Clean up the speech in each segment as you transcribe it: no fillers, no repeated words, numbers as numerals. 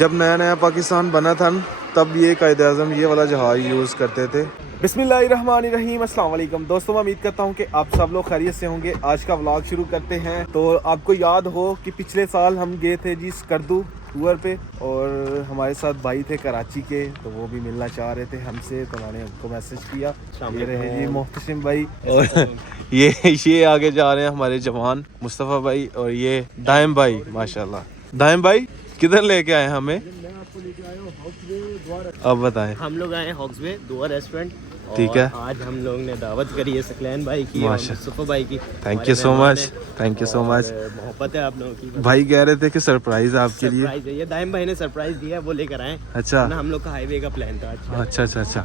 जब नया नया पाकिस्तान बना था तब ये कायदे आज़म ये वाला जहाज़ यूज़ करते थे। बिस्मिल्लाहिर्रहमानिर्रहीम, अस्सलाम वालेकुम दोस्तों, मैं उम्मीद करता हूँ कि आप सब लोग खैरियत से होंगे। आज का व्लॉग शुरू करते हैं। तो आपको याद हो कि पिछले साल हम गए थे जी स्कर्दू टूर पे, और हमारे साथ भाई थे कराची के, तो वो भी मिलना चाह रहे थे हमसे, तो मैंने उनको मैसेज किया। ये रहे जी मोहतसिम भाई, और ये आगे जा रहे हैं हमारे जवान मुस्तफ़ा भाई, और ये दाइम भाई। माशाल्लाह दाइम भाई किधर लेके आए हमें? अब बताएं। हम लोग आए हॉक्सवे दुआ रेस्टोरेंट, ठीक है। आज हम लोग ने दावत करी है सकलैन भाई की और मुस्तफा भाई की। Thank you so much, thank you so much. मोहब्बत है आप लोगों की। भाई कह रहे थे कि सरप्राइज है आपके लिए। सरप्राइज है ये, दाइम भाई ने सरप्राइज दिया, वो लेकर आए। अच्छा ना हम लोग का हाईवे का प्लान था। अच्छा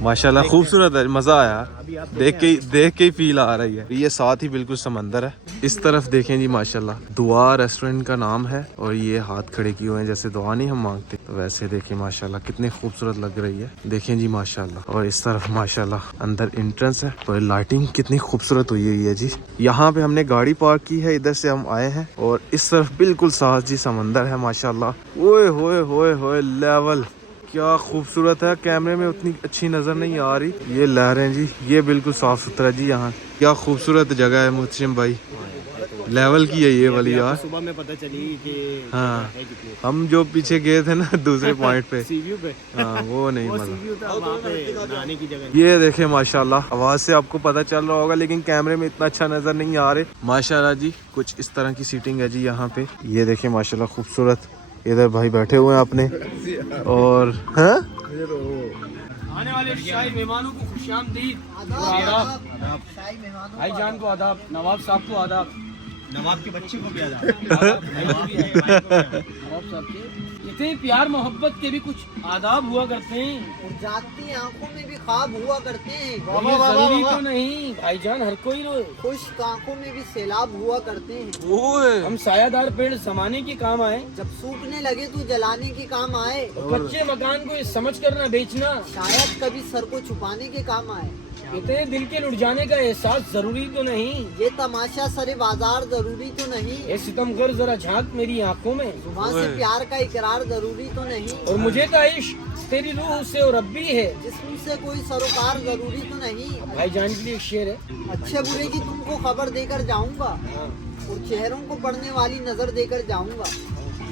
माशाल्लाह खूबसूरत है, मज़ा आया। अभी आप देख के ही फील आ रही है। ये साथ ही बिल्कुल समंदर है। इस तरफ देखें जी, माशाल्लाह दुआ रेस्टोरेंट का नाम है, और ये हाथ खड़े किए हुए हैं जैसे दुआ नहीं हम मांगते, तो वैसे देखें माशाल्लाह कितनी खूबसूरत लग रही है। देखें जी माशाल्लाह। और इस तरफ माशाल्लाह अंदर एंट्रेंस है, और लाइटिंग कितनी खूबसूरत हुई हुई है जी। यहाँ पे हमने गाड़ी पार्क की है, इधर से हम आए हैं, और इस तरफ बिल्कुल साथ जी समंदर है माशाल्लाह। ओए होए होए होए, लेवल क्या खूबसूरत है। कैमरे में उतनी अच्छी नज़र नहीं आ रही। ये लहरें जी, ये बिल्कुल साफ़ सुथरा जी। यहाँ क्या खूबसूरत जगह है मुहतसिम भाई, लेवल की है ये वाली यार। सुबह में पता चली कि हाँ, हम जो पीछे गए थे ना दूसरे पॉइंट पे, सी व्यू पे, हाँ वो नहीं वो मजा। सी व्यू था, वहाँ पे नहाने की जगह। ये देखे माशाल्लाह, आवाज़ से आपको पता चल रहा होगा, लेकिन कैमरे में इतना अच्छा नज़र नहीं आ रहे। माशाल्लाह जी, कुछ इस तरह की सीटिंग है जी यहाँ पे। ये देखे माशाल्लाह खूबसूरत। इधर भाई बैठे हुए हैं अपने, और हाँ आने वाले शाही मेहमानों को खुशामदीद, आदाब, भाईजान को आदाब, नवाब साहब को आदाब, नवाब के बच्चे को भी आदाब, नवाब साहब के इतने प्यार मोहब्बत के भी कुछ आदाब हुआ करते हैं, और जागती आंखों में भी ख्वाब हुआ करते हैं। जरूरी तो नहीं भाईजान हर कोई रोए, खुश आंखों में भी सैलाब हुआ करते हैं। हम सायादार पेड़ समाने के काम आए, जब सूखने लगे तो जलाने के काम आए, कच्चे मकान को समझ कर न बेचना, शायद कभी सर को छुपाने के काम आए। इतने दिल के लुट जाने का एहसास जरूरी तो नहीं, ये तमाशा सरे बाजार जरूरी तो नहीं, ये सितमगर जरा झांक मेरी आंखों में, वहाँ से प्यार का इकरार जरूरी तो नहीं, और मुझे का इश्क तेरी रूह से और रब्बी है, जिस्म से कोई सरोकार जरूरी तो नहीं। भाईजान के लिए एक शेर है, अच्छे बुरे की तुमको खबर देकर जाऊंगा, और चेहरों को पढ़ने वाली नजर देकर जाऊंगा,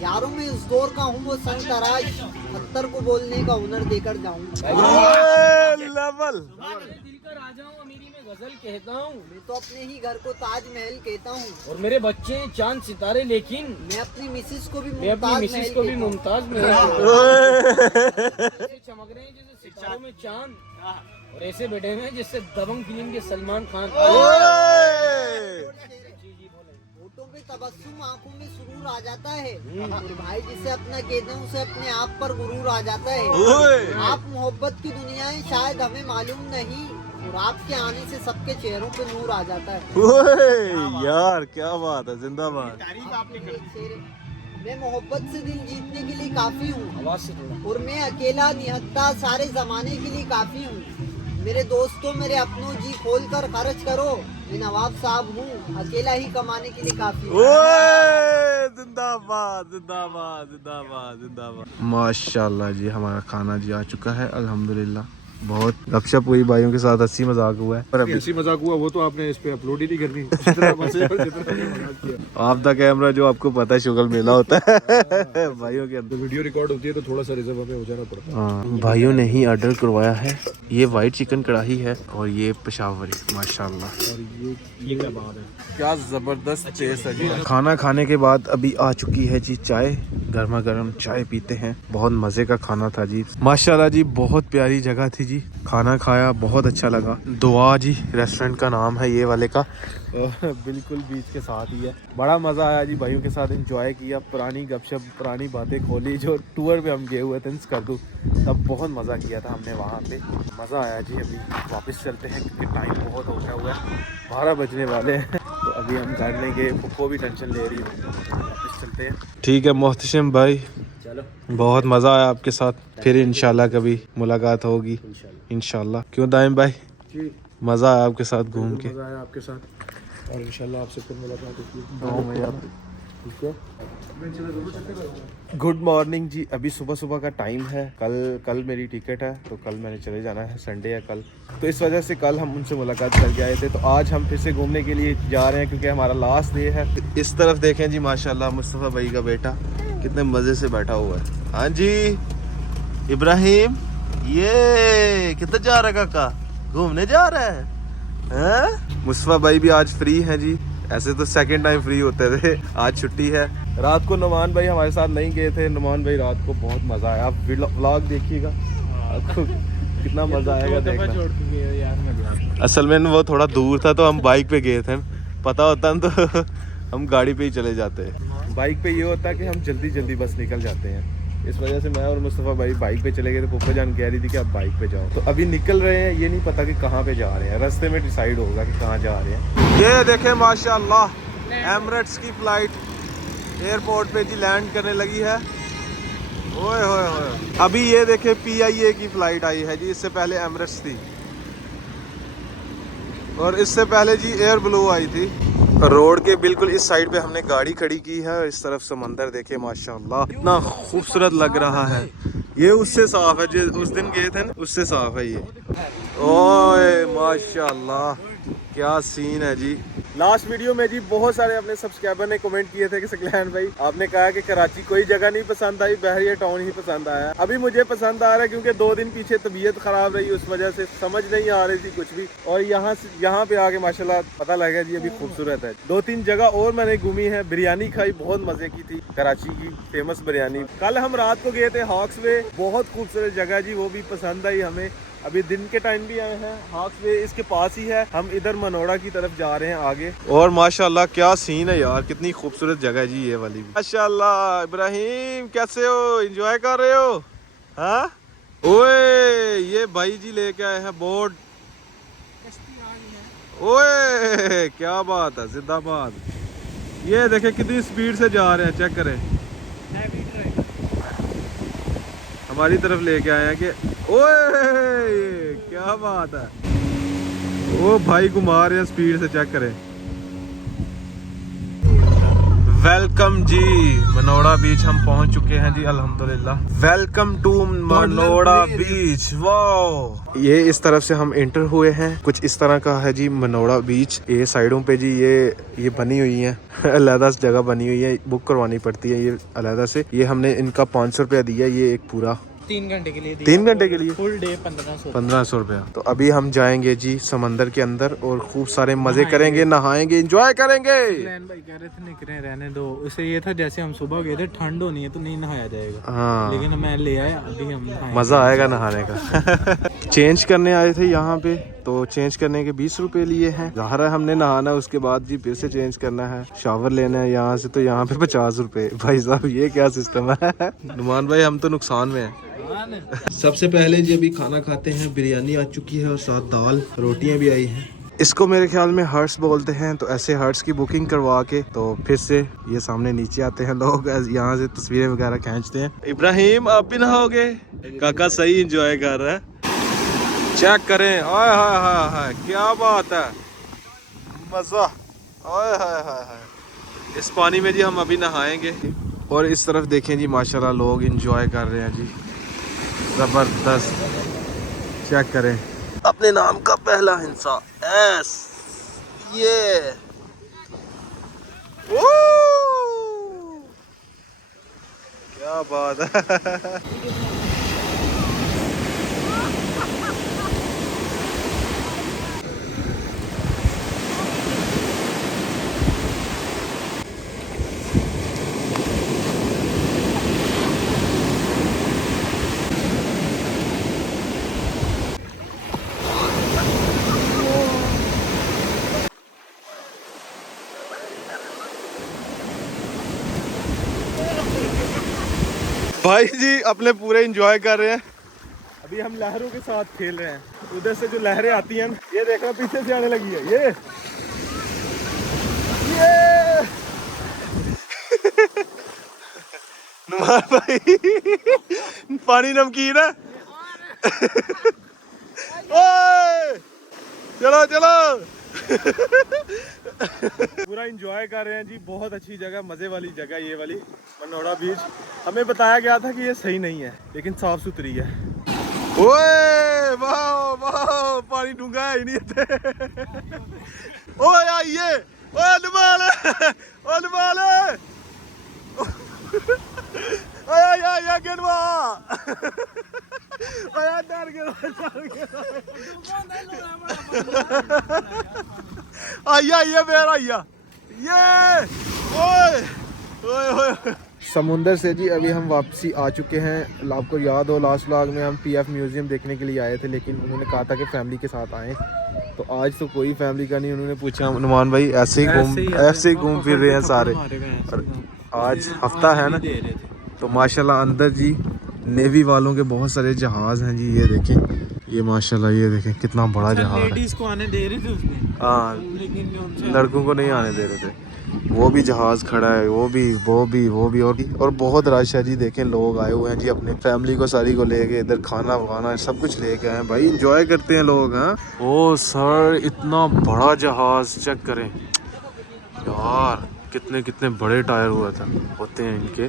यारों में उस दौर का हूँ वो संग तराश, पत्थर को बोलने का हुनर देकर जाऊंगा। लेवल राजा हूँ, अमीरी में गजल कहता हूँ, मैं तो अपने ही घर को ताजमहल कहता हूँ, और मेरे बच्चे चांद सितारे, लेकिन मैं अपनी मिसिस को भी मुमताज महल चमक रहे हैं जैसे सितारों में चांद, और ऐसे बैठे हुए हैं जैसे दबंग फिल्म के सलमान खान। होठों पे तबस्सुम, आंखों में सुरूर आ जाता है, और भाई जिसे अपना कहते हैं उसे अपने आप पर गुरूर आ जाता है। आप मोहब्बत की दुनिया है शायद हमें मालूम नहीं, और आपके आने से सबके चेहरों पे नूर आ जाता है। यार क्या बात है, जिंदाबाद। मैं मोहब्बत से दिल जीतने के लिए काफी हूँ, और मैं अकेला निहत्ता सारे जमाने के लिए काफी हूँ। मेरे दोस्तों मेरे अपनों जी खोल कर खर्च करो, मैं नवाब साहब हूँ, अकेला ही कमाने के लिए काफी हूँ। जिंदाबाद जिंदाबाद जिंदाबाद जिंदाबाद। माशाल्लाह जी, हमारा खाना जी आ चुका है अल्हम्दुलिल्लाह। बहुत गपशप हुई भाइयों के साथ, हंसी मजाक हुआ है। पर अभी हंसी मजाक हुआ वो तो आपने इस पे अपलोड ही नहीं करनी। आप द कैमरा जो आपको पता है शुगल मेला होता है भाइयों के अंदर। वीडियो रिकॉर्ड होती है तो थोड़ा सा रिजर्व में हो जाना पड़ता है। हाँ, भाइयों ने ही ऑर्डर करवाया है। ये वाइट चिकन कढ़ाई है, और ये पेशावरी माशाल्लाह, और ये क्या बात है, क्या जबरदस्त टेस्ट है जी। खाना खाने के बाद अभी आ चुकी है जी चाय, गर्मा गर्म चाय पीते हैं। बहुत मजे का खाना था जी माशाल्लाह जी, बहुत प्यारी जगह थी जी। खाना खाया, बहुत अच्छा लगा। दुआ जी रेस्टोरेंट का नाम है ये वाले का, बिल्कुल बीच के साथ ही है। बड़ा मज़ा आया जी, भाइयों के साथ एंजॉय किया, पुरानी गपशप पुरानी बातें खोली। जो टूर पे हम गए हुए थे स्कर्दू, तब बहुत मज़ा किया था हमने वहाँ पे, मज़ा आया जी। अभी वापस चलते हैं क्योंकि टाइम बहुत हो गया हुआ है, 12 बजने वाले हैं, तो अभी हम घर नहीं गए, फुप्पो भी टेंशन ले रही है, वापस चलते हैं। ठीक है मोहतसिम भाई, चलो बहुत मज़ा आया आपके साथ, फिर इंशाल्लाह कभी मुलाकात होगी इंशाल्लाह। क्यों दाइम भाई, मज़ा आया आपके साथ घूम के। मजा आया आपके साथ, और इंशाल्लाह आपसे फिर मुलाकात होगी। ठीक है। गुड मॉर्निंग जी। अभी सुबह सुबह का टाइम है। कल मेरी टिकट है तो कल मैंने चले जाना है, संडे है कल, तो इस वजह से कल हम उनसे मुलाकात करके आए थे। तो आज हम फिर से घूमने के लिए जा रहे हैं क्योंकि हमारा लास्ट डे है। इस तरफ देखें जी माशाल्लाह मुस्तफ़ा भाई का बेटा कितने मज़े से बैठा हुआ है। हाँ जी इब्राहिम, ये कितना जा रहा है काका, घूमने जा रहा है हाँ? मुस्तफ़ा भाई भी आज फ्री हैं जी। ऐसे तो सेकंड टाइम फ्री होते थे, आज छुट्टी है। रात को नुमान भाई हमारे साथ नहीं गए थे। नुमान भाई रात को बहुत मज़ा आया, आप व्लॉग देखिएगा आपको कितना मज़ा आएगा देखना। असल में वो थोड़ा दूर था तो हम बाइक पे गए थे, पता होता ना तो हम गाड़ी पे ही चले जाते हैं। बाइक पे ये होता है कि हम जल्दी जल्दी बस निकल जाते हैं, इस वजह से मैं और मुस्तफ़ा भाई बाइक पे चले गए थे। पप्पा जान कह रही थी कि आप बाइक पे जाओ, तो अभी निकल रहे हैं। ये नहीं पता कि कहाँ पे जा रहे हैं, रास्ते में डिसाइड होगा कि कहाँ जा रहे हैं। ये देखें माशाल्लाह एमिरेट्स की फ़्लाइट एयरपोर्ट पे जी लैंड करने लगी है। ओए होए होए, अभी ये देखें PIA की फ़्लाइट आई है जी, इससे पहले एमिरेट्स थी और इससे पहले जी एयर ब्लू आई थी। रोड के बिल्कुल इस साइड पे हमने गाड़ी खड़ी की है और इस तरफ समंदर देखे माशाल्लाह इतना खूबसूरत लग रहा है। ये उससे साफ है जो उस दिन गए थे ना, उससे साफ है ये। ओए माशाल्लाह क्या सीन है जी। लास्ट वीडियो में जी बहुत सारे अपने सब्सक्राइबर ने कमेंट किए थे कि सकलैन भाई आपने कहा कि कराची कोई जगह नहीं पसंद आई, बहरिया टाउन ही पसंद आया। अभी मुझे पसंद आ रहा है क्योंकि 2 दिन पीछे तबीयत खराब रही, उस वजह से समझ नहीं आ रही थी कुछ भी, और यहाँ पे आके माशाल्लाह पता लगा जी अभी खूबसूरत है। 2-3 जगह और मैंने घूमी है, बिरयानी खाई, बहुत मजे की थी कराची की फेमस बिरयानी। कल हम रात को गए थे हॉक्स वे, बहुत खूबसूरत जगह जी, वो भी पसंद आई हमें। अभी दिन के टाइम भी आए हैं, हॉक्स वे इसके पास ही है। हम इधर मनोड़ा की तरफ जा रहे हैं आगे। और माशाल्लाह क्या सीन है यार, कितनी खूबसूरत जगह है जी ये वाली भी। माशाल्लाह इब्राहिम कैसे हो, एंजॉय कर रहे हो हाँ? ओए ये भाई जी लेके आए हैं बोर्ड, ओए क्या बात है, जिंदाबाद। ये देखे कितनी स्पीड से जा रहे हैं, चेक करें, हमारी तरफ लेके आए हैं कि ओए क्या बात है। ओ भाई घुमा रहे हैं स्पीड से, चेक करें। वेलकम जी मनोड़ा बीच, हम पहुंच चुके हैं जी अल्हम्दुलिल्लाह। Welcome to Manora beach. Wow, ये इस तरफ से हम एंटर हुए हैं, कुछ इस तरह का है जी मनोड़ा बीच। ये साइडों पे जी ये बनी हुई है अलहदा जगह बनी हुई है, बुक करवानी पड़ती है ये अलहदा से। ये हमने इनका 500 रुपया दिया, ये एक पूरा 3 घंटे के लिए, 3 घंटे के लिए फुल डे 1500 रुपया। तो अभी हम जाएंगे जी समंदर के अंदर और खूब सारे मजे करेंगे, नहाएंगे, एंजॉय करेंगे। भाई कह रहे थे निकले रहने दो, उसे ये था जैसे हम सुबह गए थे ठंड होनी है तो नहीं नहाया जाएगा, हाँ लेकिन मैं ले आया, अभी हम मजा आएगा नहाने का चेंज करने आए थे यहाँ पे, तो चेंज करने के 20 रुपए लिए हैं। ज़ाहिर है हमने नहाना है, उसके बाद जी फिर से चेंज करना है, शावर लेना है यहाँ से, तो यहाँ पे 50 रुपए। भाई साहब ये क्या सिस्टम है नुमान भाई हम तो नुकसान में हैं। सबसे पहले जी अभी खाना खाते हैं, बिरयानी आ चुकी है और साथ दाल, रोटियां भी आई हैं। इसको मेरे ख्याल में हर्ट्स बोलते हैं, तो ऐसे हर्ट्स की बुकिंग करवा के तो फिर से ये सामने नीचे आते हैं लोग, यहाँ से तस्वीरें वगैरह खींचते हैं। इब्राहिम आप भी नहाओगे? काका सही एंजॉय कर रहा है, चेक करें। आय हाय हाय हाय क्या बात है, मजा। आय हाय हाय हाय, इस पानी में जी हम अभी नहाएंगे। और इस तरफ देखें जी माशाल्लाह लोग एंजॉय कर रहे हैं जी, जबरदस्त। चेक करें, अपने नाम का पहला हिस्सा एस, ये क्या बात है भाई जी अपने पूरे एंजॉय कर रहे हैं। अभी हम लहरों के साथ खेल रहे हैं, उधर से जो लहरें आती हैं ये देखना पीछे से आने लगी है ये नुमान भाई पानी नमकीन है ओए चलो चलो पूरा इंजॉय कर रहे हैं जी। बहुत अच्छी जगह, मज़े वाली जगह ये वाली मनोड़ा बीच। हमें बताया गया था कि ये सही नहीं है, लेकिन साफ़ सुथरी है। ओए वाह वाह, पानी डूंगा है ही नहीं थे। ओए आइए, ओए नमाल, ओए नमाल, ओए आया गिनवा, ओए डर गया, आइया आइया मेरा आइया ये, ओए ओए ओए। समुंदर से जी अभी हम वापसी आ चुके हैं। आपको याद हो लास्ट व्लॉग में हम पीएफ म्यूज़ियम देखने के लिए आए थे, लेकिन उन्होंने कहा था कि फैमिली के साथ आएँ। तो आज तो कोई फैमिली का नहीं, उन्होंने पूछा नुमान भाई ऐसे ही घूम फिर रहे हैं सारे। और आज हफ्ता है ना, तो माशाल्लाह अंदर जी नेवी वालों के बहुत सारे जहाज़ हैं जी। ये देखें, ये माशाल्लाह ये देखें कितना बड़ा जहाज़ है। लेडीज को आने दे रहे थे उसमें, हाँ, लेकिन लड़कों को नहीं आने दे रहे थे। वो भी जहाज़ खड़ा है, वो भी और बहुत रश है जी। देखें लोग आए हुए हैं जी, अपनी फैमिली को सारी को लेके इधर खाना वगाना सब कुछ लेके आए हैं भाई। एंजॉय करते हैं लोग। हाँ ओ सर, इतना बड़ा जहाज़ चेक करें यार, कितने बड़े टायर हुआ था होते हैं इनके।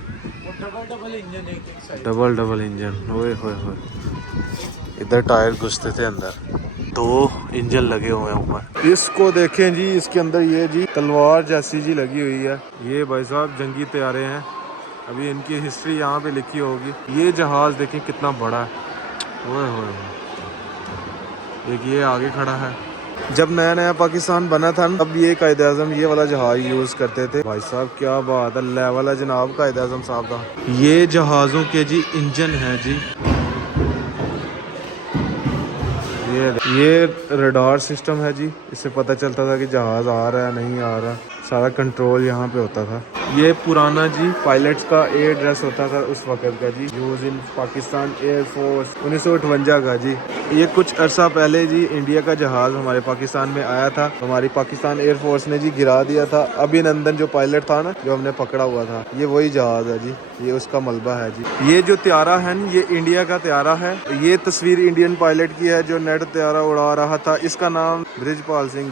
डबल इंजन, ओए होए होए। इधर टायर घुसते थे अंदर, 2 इंजन लगे हुए हैं ऊपर। इसको देखें जी, इसके अंदर ये जी तलवार जैसी जी लगी हुई है। ये भाई साहब जंगी तैयारे हैं, अभी इनकी हिस्ट्री यहाँ पे लिखी होगी। ये जहाज़ देखें कितना बड़ा है, ओए होए। एक ये आगे खड़ा है। जब नया पाकिस्तान बना था तब ये कायदे आज़म ये वाला जहाज़ यूज़ करते थे। भाई साहब क्या बात है, लेवल है जनाब कायदे आज़म साहब का। ये जहाज़ों के जी इंजन है जी। ये रडार सिस्टम है जी, इससे पता चलता था कि जहाज़ आ रहा है नहीं आ रहा। सारा कंट्रोल यहाँ पे होता था। ये पुराना जी पायलट्स का एयर ड्रेस होता था उस वक्त का जी, use in Pakistan air force 1958 का जी। ये कुछ अरसा पहले जी इंडिया का जहाज़ हमारे पाकिस्तान में आया था, हमारी पाकिस्तान एयर फोर्स ने जी गिरा दिया था। अभिनंदन जो पायलट था ना, जो हमने पकड़ा हुआ था, ये वही जहाज़ है जी, ये उसका मलबा है जी। ये जो त्यारा है ना, ये इंडिया का त्यारा है। ये तस्वीर इंडियन पायलट की है जो नेट त्यारा उड़ा रहा था। इसका नाम बृजपाल सिंह,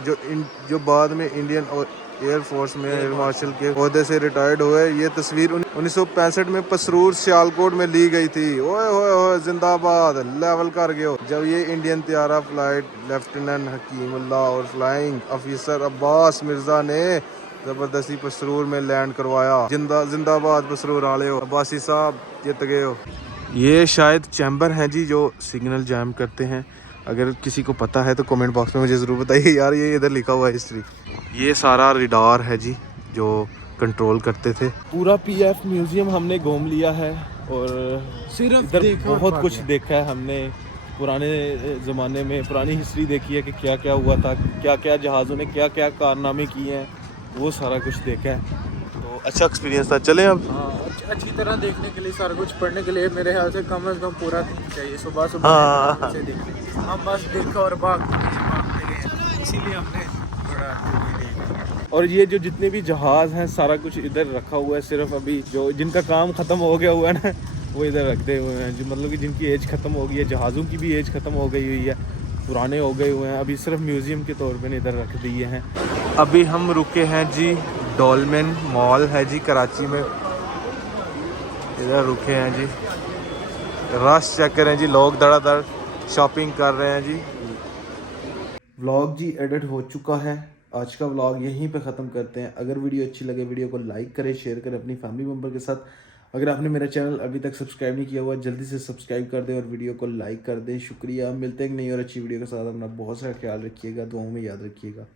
जो बाद में इंडियन और एयर फोर्स में एयर मार्शल के ओहदे से रिटायर्ड हुए। ये तस्वीर 1965 में पसरूर सियालकोट में ली गई थी। ओए होए होए, जिंदाबाद, लेवल कर गए। जब ये इंडियन त्यारा फ्लाइट लेफ्टिनेंट हकीमुल्लाह और फ्लाइंग ऑफिसर अब्बास मिर्जा ने जबरदस्ती पसरूर में लैंड करवाया। जिंदाबाद पसरूर वाले हो, अब्बासी साहब जीत गए हो। ये शायद चैम्बर हैं जी जो सिग्नल जैम करते हैं। अगर किसी को पता है तो कमेंट बॉक्स में मुझे ज़रूर बताइए यार। ये इधर लिखा हुआ है हिस्ट्री। ये सारा रिडार है जी जो कंट्रोल करते थे। पूरा पीएफ म्यूज़ियम हमने घूम लिया है और सिर्फ इधर बहुत कुछ देखा है हमने। पुराने ज़माने में पुरानी हिस्ट्री देखी है कि क्या क्या हुआ था, क्या क्या जहाज़ों ने क्या क्या कारनामे किए हैं, वो सारा कुछ देखा है। तो अच्छा एक्सपीरियंस था। चलें अब। अच्छी तरह देखने के लिए, सारा कुछ पढ़ने के लिए मेरे ख्याल से कम से कम पूरा दिन चाहिए। सुबह हाँ। से देखने, हम बस देखा और भागते गए, इसीलिए हमने थोड़ा। और ये जो जितने भी जहाज़ हैं सारा कुछ इधर रखा हुआ है। सिर्फ अभी जो जिनका काम ख़त्म हो गया हुआ है ना, वो इधर रखते हुए हैं। जो मतलब कि जिनकी एज ख़त्म हो गई है, जहाज़ों की भी एज ख़त्म हो गई हुई है, पुराने हो गए हुए हैं, अभी सिर्फ म्यूज़ियम के तौर पे इधर रख दिए हैं। अभी हम रुके हैं जी, डॉलमेन मॉल है जी कराची में, इधर रुके हैं जी। रश चेक करें जी, लोग धड़ाधड़ शॉपिंग कर रहे हैं जी। व्लॉग जी एडिट हो चुका है। आज का व्लॉग यहीं पे ख़त्म करते हैं। अगर वीडियो अच्छी लगे वीडियो को लाइक करें, शेयर करें अपनी फैमिली मेम्बर के साथ। अगर आपने मेरा चैनल अभी तक सब्सक्राइब नहीं किया हुआ, जल्दी से सब्सक्राइब कर दें और वीडियो को लाइक कर दें। शुक्रिया। मिलते हैं एक नई और अच्छी वीडियो के साथ। अपना बहुत सारा ख्याल रखिएगा, दुआओं में याद रखिएगा।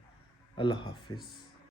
अल्लाह हाफिज़।